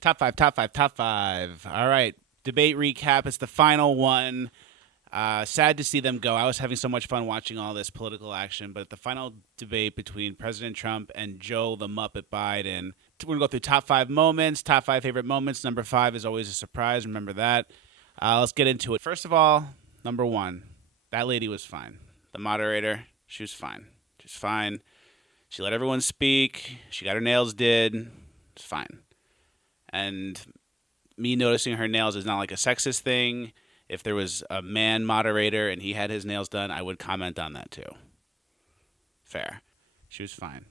Top five, top five, top five. All right. Debate recap. It's the final one. Sad to see them go. I was having so much fun watching all this political action, but the final debate between President Trump and Joe the Muppet Biden. We're going to go through top five moments, top five favorite moments. Number five is always a surprise. Remember that. Let's get into it. First of all, number one, that lady was fine. The moderator, she was fine. She was fine. She let everyone speak. She got her nails did. It's fine. And me noticing her nails is not like a sexist thing. If there was a man moderator and he had his nails done, I would comment on that too. Fair. She was fine.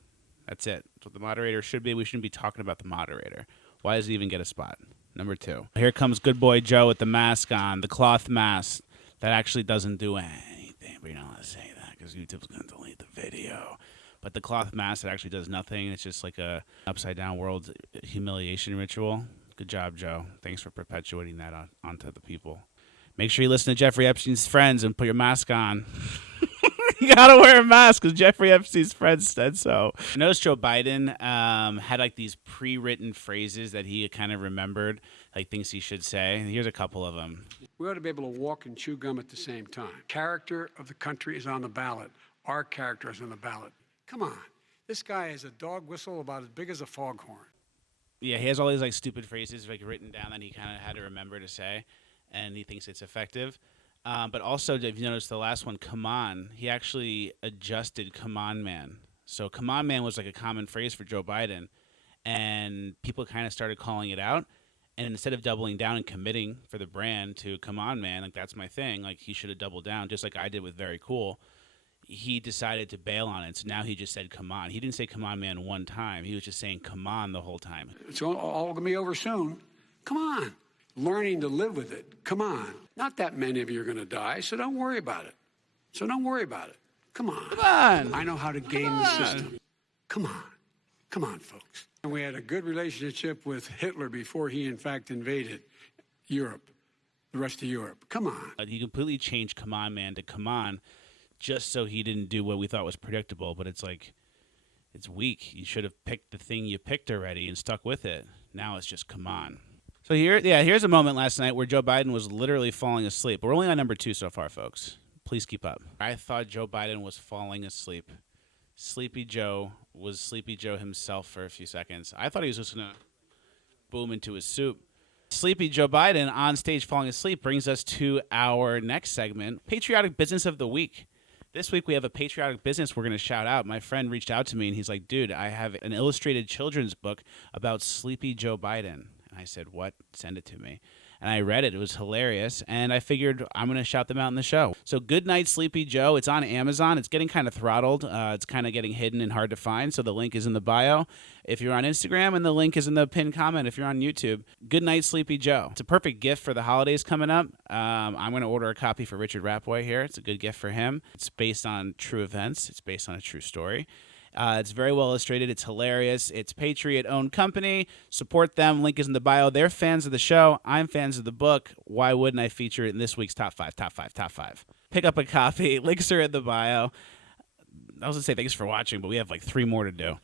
That's it. That's what the moderator should be. We shouldn't be talking about the moderator. Why does he even get a spot? Number two. Here comes good boy Joe with the mask on, the cloth mask that actually doesn't do anything. But you don't want to say that because YouTube's going to delete the video. But the cloth mask that actually does nothing. It's just like a upside down world humiliation ritual. Good job, Joe. Thanks for perpetuating that onto the people. Make sure you listen to Jeffrey Epstein's friends and put your mask on. You gotta wear a mask because Jeffrey Epstein's friends said so. I noticed Joe Biden had like these pre-written phrases that he kind of remembered, like things he should say. Here's a couple of them. We ought to be able to walk and chew gum at the same time. Character of the country is on the ballot. Our character is on the ballot. Come on. This guy has a dog whistle about as big as a foghorn. Yeah, he has all these like stupid phrases like written down that he kind of had to remember to say, and he thinks it's effective. But also, if you notice the last one, come on, he actually adjusted come on, man. So come on, man was like a common phrase for Joe Biden, and people kind of started calling it out. And instead of doubling down and committing for the brand to come on, man, like that's my thing, like he should have doubled down, just like I did with Very Cool. He decided to bail on it, so now he just said come on. He didn't say come on, man one time. He was just saying come on the whole time. It's all going to be over soon. Come on. Learning to live with it. Come on. Not that many of you are going to die, so don't worry about it. Come on. Come on. I know how to game the system. Come on. Come on, folks. And we had a good relationship with Hitler before he, in fact, invaded Europe, the rest of Europe. Come on. He completely changed come on, man to come on just so he didn't do what we thought was predictable. But it's like, it's weak. You should have picked the thing you picked already and stuck with it. Now it's just come on. So here's a moment last night where Joe Biden was literally falling asleep. We're only on number 2 so far, folks. Please keep up. I thought Joe Biden was falling asleep. Sleepy Joe was Sleepy Joe himself for a few seconds. I thought he was just going to boom into his soup. Sleepy Joe Biden on stage falling asleep brings us to our next segment, Patriotic Business of the Week. This week we have a patriotic business we're going to shout out. My friend reached out to me and he's like, dude, I have an illustrated children's book about Sleepy Joe Biden. I said, what? Send it to me. And I read it. It was hilarious. And I figured I'm going to shout them out in the show. So Goodnight Sleepy Joe. It's on Amazon. It's getting kind of throttled. It's kind of getting hidden and hard to find. So the link is in the bio if you're on Instagram, and the link is in the pinned comment if you're on YouTube. Goodnight Sleepy Joe. It's a perfect gift for the holidays coming up. I'm going to order a copy for Richard Rapway here. It's a good gift for him. It's based on true events. It's based on a true story. It's very well illustrated. It's hilarious. It's Patriot-owned company. Support them. Link is in the bio. They're fans of the show. I'm fans of the book. Why wouldn't I feature it in this week's Top 5, Top 5, Top 5? Pick up a copy. Links are in the bio. I was going to say thanks for watching, but we have like 3 more to do.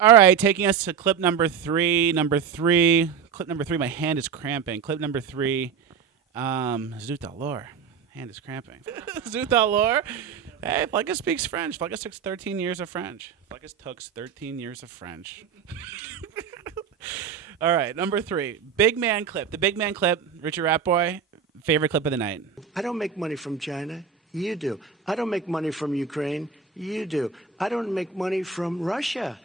All right, taking us to clip number 3. Clip number 3, my hand is cramping. Clip number 3, Zut alors. Hand is cramping. Zut alors. Hey, Fleccas speaks French. Fleccas took 13 years of French. All right, number 3, big man clip. The big man clip, Richard Rapboy, favorite clip of the night. I don't make money from China. You do. I don't make money from Ukraine. You do. I don't make money from Russia.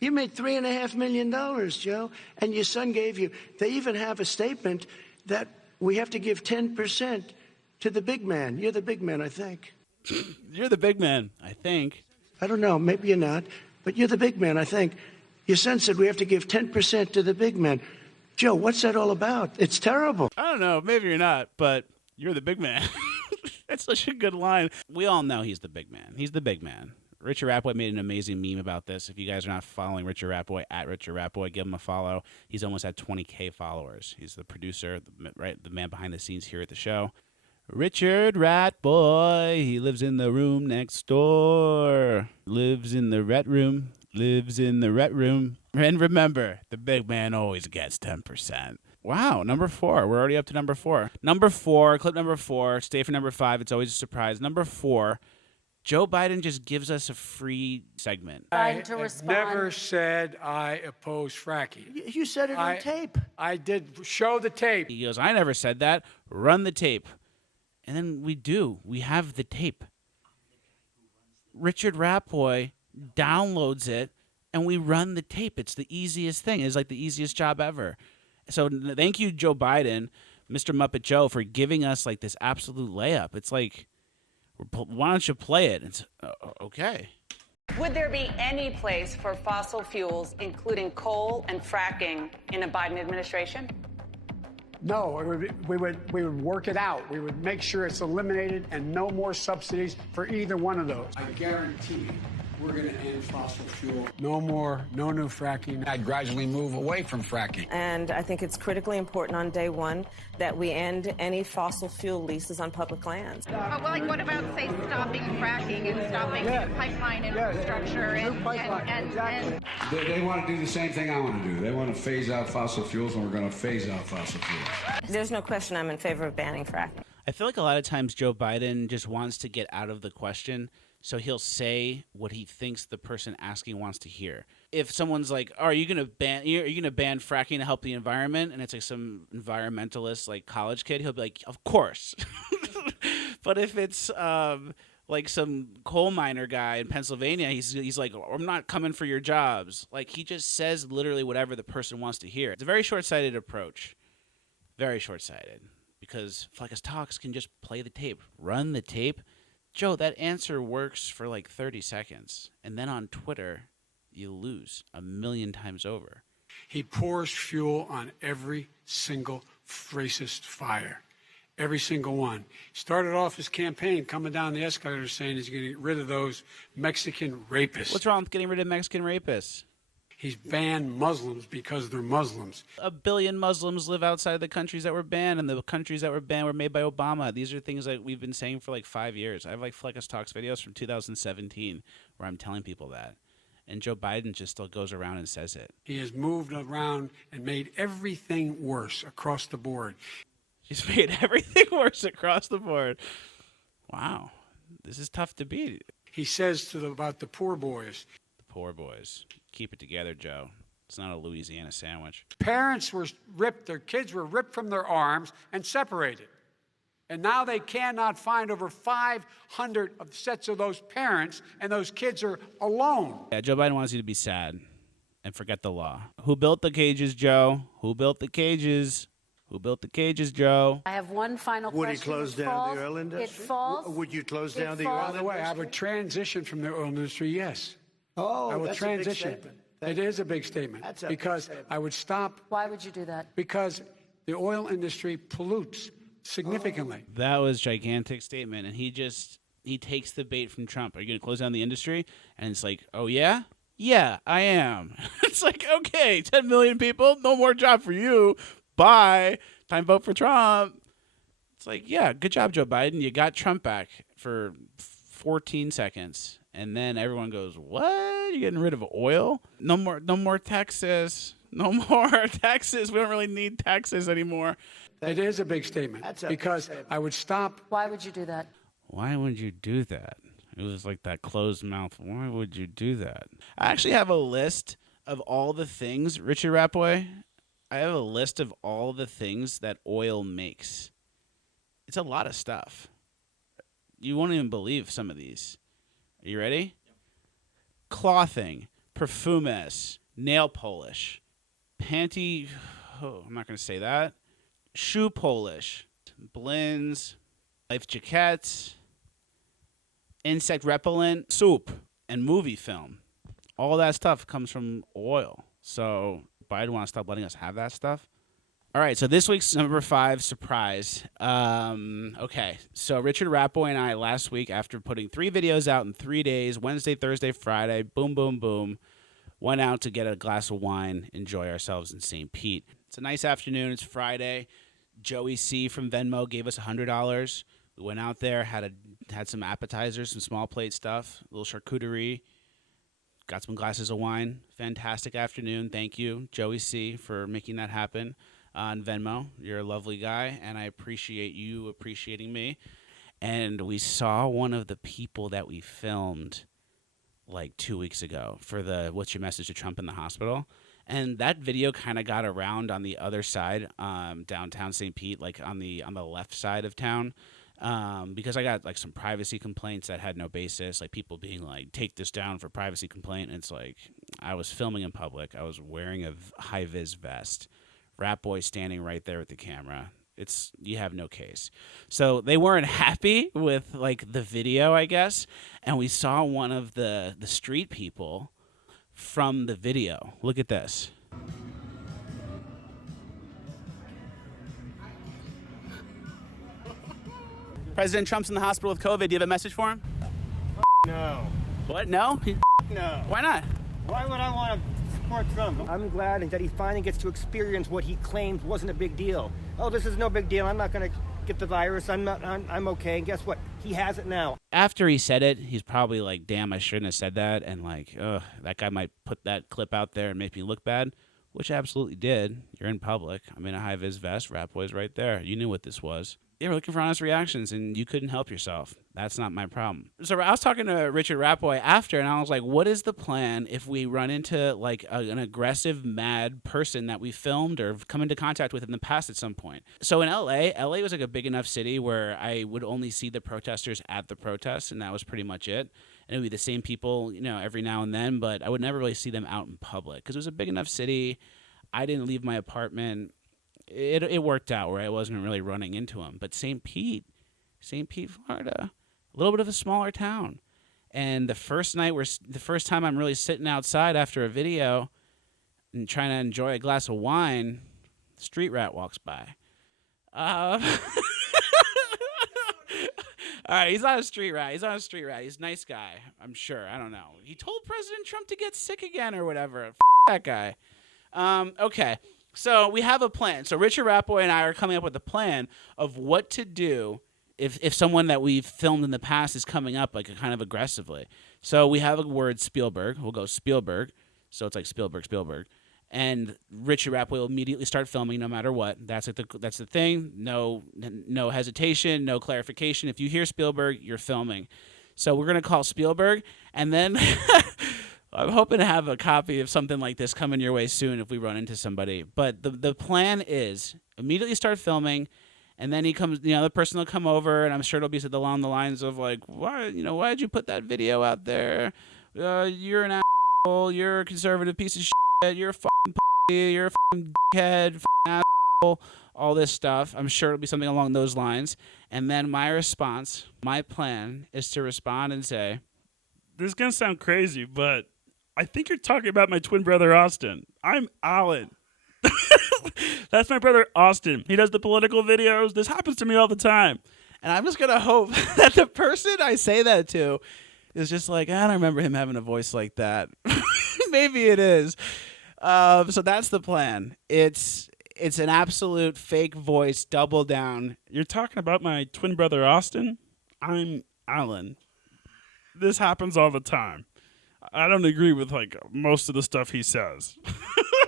You made $3.5 million, Joe, and your son gave you. They even have a statement that we have to give 10% to the big man. You're the big man, I think. You're the big man, I think. I don't know. Maybe you're not. But you're the big man, I think. Your son said we have to give 10% to the big man. Joe, what's that all about? It's terrible. I don't know. Maybe you're not, but you're the big man. That's such a good line. We all know he's the big man. He's the big man. Richard Rapboy made an amazing meme about this. If you guys are not following Richard Rapboy, at Richard Rapboy, give him a follow. He's almost at 20K followers. He's the producer, the man behind the scenes here at the show. Richard Ratboy, he lives in the room next door. Lives in the rat room. lives in the red room. And remember, the big man always gets 10%. Wow, number 4. We're already up to number 4. Number 4, clip number 4. Stay for number 5. It's always a surprise. Number 4, Joe Biden just gives us a free segment. I have never said I oppose fracking. You said it on tape. I did show the tape. He goes, I never said that. Run the tape. And then we do. We have the tape. Richard Rapoy downloads it, and we run the tape. It's the easiest thing. It's like the easiest job ever. So thank you, Joe Biden, Mr. Muppet Joe, for giving us like this absolute layup. It's like, why don't you play it? It's okay. Would there be any place for fossil fuels, including coal and fracking, in a Biden administration? No, we would work it out. We would make sure it's eliminated and no more subsidies for either one of those. I guarantee we're going to end fossil fuel. No more, no new fracking. I'd gradually move away from fracking. And I think it's critically important on day one that we end any fossil fuel leases on public lands. But what about, say, stopping fracking and stopping pipeline infrastructure? They want to do the same thing I want to do. They want to phase out fossil fuels, and we're going to phase out fossil fuels. There's no question I'm in favor of banning fracking. I feel like a lot of times Joe Biden just wants to get out of the question. So he'll say what he thinks the person asking wants to hear. If someone's like, "Are you gonna ban fracking to help the environment?" and it's like some environmentalist like college kid, he'll be like, "Of course." But if it's like some coal miner guy in Pennsylvania, he's like, "I'm not coming for your jobs." Like he just says literally whatever the person wants to hear. It's a very short-sighted approach. Very short-sighted, because Fleccas Talks can just play the tape, run the tape. Joe, that answer works for like 30 seconds. And then on Twitter, you lose 1,000,000 times over. He pours fuel on every single racist fire. Every single one. Started off his campaign coming down the escalator saying he's going to get rid of those Mexican rapists. What's wrong with getting rid of Mexican rapists? He's banned Muslims because they're Muslims. 1 billion Muslims live outside the countries that were banned, and the countries that were banned were made by Obama. These are things that we've been saying for like 5 years. I have like Fleccas Talks videos from 2017 where I'm telling people that. And Joe Biden just still goes around and says it. He has moved around and made everything worse across the board. He's made everything worse across the board. Wow. This is tough to beat. He says about the poor boys. Poor boys. Keep it together, Joe. It's not a Louisiana sandwich. Parents were ripped, their kids were ripped from their arms and separated. And now they cannot find over 500 sets of those parents, and those kids are alone. Yeah, Joe Biden wants you to be sad and forget the law. Who built the cages, Joe? Who built the cages? Who built the cages, Joe? I have one final question. Would he close down the oil industry? It falls. Would you close down the By oil the way, I industry? would transition from the oil industry, yes. Oh, I will that's transition. a big statement. It is a big statement. That's a big because statement. I would stop. Why would you do that? Because the oil industry pollutes significantly. That was a gigantic statement, and he takes the bait from Trump. Are you going to close down the industry? And it's like, oh, yeah? Yeah, I am. It's like, okay, 10 million people, no more job for you. Bye. Time to vote for Trump. It's like, yeah, good job, Joe Biden. You got Trump back for 14 seconds. And then everyone goes, what? You're getting rid of oil? No more Texas. No more Texas. We don't really need Texas anymore. It is a big statement. Because I would stop. Why would you do that? Why would you do that? It was like that closed mouth. Why would you do that? I actually have a list of all the things, Richard Rapoy. I have a list of all the things that oil makes. It's a lot of stuff. You won't even believe some of these. Are you ready? Yep. Clothing, perfumes, nail polish, panty. Oh, I'm not going to say that. Shoe polish, blends, life jackets, insect repellent, soup, and movie film. All that stuff comes from oil. So Biden wants to stop letting us have that stuff. All right, so this week's number 5 surprise. Okay, so Richard Rapoy and I last week, after putting 3 videos out in 3 days, Wednesday, Thursday, Friday, boom, boom, boom, went out to get a glass of wine, enjoy ourselves in St. Pete. It's a nice afternoon. It's Friday. Joey C. from Venmo gave us $100. We went out there, had some appetizers, some small plate stuff, a little charcuterie. got some glasses of wine. Fantastic afternoon. Thank you, Joey C, for making that happen on Venmo. You're a lovely guy, and I appreciate you appreciating me. And we saw one of the people that we filmed like 2 weeks ago for the What's Your Message to Trump in the Hospital. And that video kind of got around on the other side, downtown St. Pete, like on the left side of town, because I got like some privacy complaints that had no basis, like people being like, take this down for privacy complaint. And it's like, I was filming in public. I was wearing a high-vis vest. Rat Boy standing right there with the camera. You have no case. So they weren't happy with like the video, I guess. And we saw one of the street people from the video. Look at this. President Trump's in the hospital with COVID. Do you have a message for him? No. What? No? No. Why not? Why would I want to support Trump? I'm glad that he finally gets to experience what he claimed wasn't a big deal. Oh, this is no big deal. I'm not going to get the virus. I'm okay. And guess what? He has it now. After he said it, he's probably like, damn, I shouldn't have said that. And like, ugh, that guy might put that clip out there and make me look bad, which I absolutely did. You're in public. I'm in a high-vis vest. Rat Boy's right there. You knew what this was. You were looking for honest reactions, and you couldn't help yourself. That's not my problem. So I was talking to Richard Ratboy after, and I was like, what is the plan if we run into like an aggressive, mad person that we filmed or come into contact with in the past at some point? So in LA was like a big enough city where I would only see the protesters at the protests, and that was pretty much it. And it would be the same people, every now and then, but I would never really see them out in public because it was a big enough city. I didn't leave my apartment. It worked out where I wasn't really running into them. But St. Pete, Florida, a little bit of a smaller town. And the first time I'm really sitting outside after a video and trying to enjoy a glass of wine, the street rat walks by. All right, he's not a street rat. He's a nice guy, I'm sure. I don't know. He told President Trump to get sick again or whatever. That guy. Okay. So we have a plan. So Richard Ratboy and I are coming up with a plan of what to do if someone that we've filmed in the past is coming up like kind of aggressively. So we have a word Spielberg. We'll go Spielberg. So it's like Spielberg. And Richard Ratboy will immediately start filming no matter what. That's the thing. No hesitation, no clarification. If you hear Spielberg, you're filming. So we're going to call Spielberg, and then I'm hoping to have a copy of something like this coming your way soon if we run into somebody. But the plan is immediately start filming, and then the other person will come over, and I'm sure it'll be along the lines of like, why'd you put that video out there? You're an asshole. You're a conservative piece of shit. You're a fucking pussy. You're a fucking dickhead. Fucking asshole. All this stuff. I'm sure it'll be something along those lines. And then my plan is to respond and say, this is going to sound crazy, but I think you're talking about my twin brother, Austin. I'm Alan. That's my brother, Austin. He does the political videos. This happens to me all the time. And I'm just going to hope that the person I say that to is just like, I don't remember him having a voice like that. Maybe it is. So that's the plan. It's an absolute fake voice, double down. You're talking about my twin brother, Austin? I'm Alan. This happens all the time. I don't agree with like most of the stuff he says.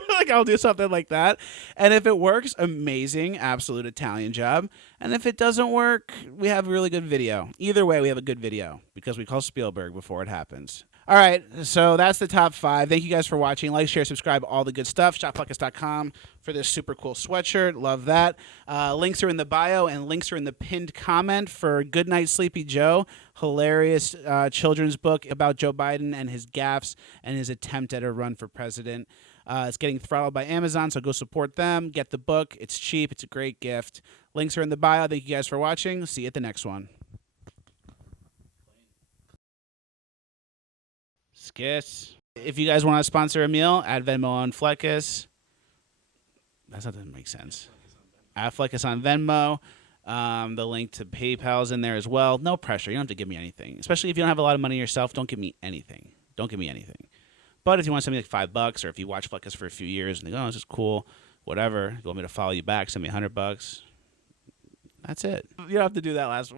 Like I'll do something like that. And if it works, amazing, absolute Italian job. And if it doesn't work, we have a really good video. Either way, we have a good video because we call Spielberg before it happens. All right, so that's the top 5. Thank you guys for watching. Like, share, subscribe, all the good stuff. ShopFleccas.com for this super cool sweatshirt. Love that. Links are in the bio, and links are in the pinned comment for Goodnight Sleepy Joe, hilarious children's book about Joe Biden and his gaffes and his attempt at a run for president. It's getting throttled by Amazon, so go support them. Get the book. It's cheap. It's a great gift. Links are in the bio. Thank you guys for watching. See you at the next one. Skiss. If you guys want to sponsor a meal, add Venmo on Fleccas. That doesn't make sense. Add Fleccas on Venmo. The link to PayPal's in there as well. No pressure. You don't have to give me anything. Especially if you don't have a lot of money yourself, don't give me anything. Don't give me anything. But if you want something like $5, or if you watch Fleccas for a few years and think, oh, this is cool, whatever. If you want me to follow you back, send me $100. That's it. You don't have to do that last one.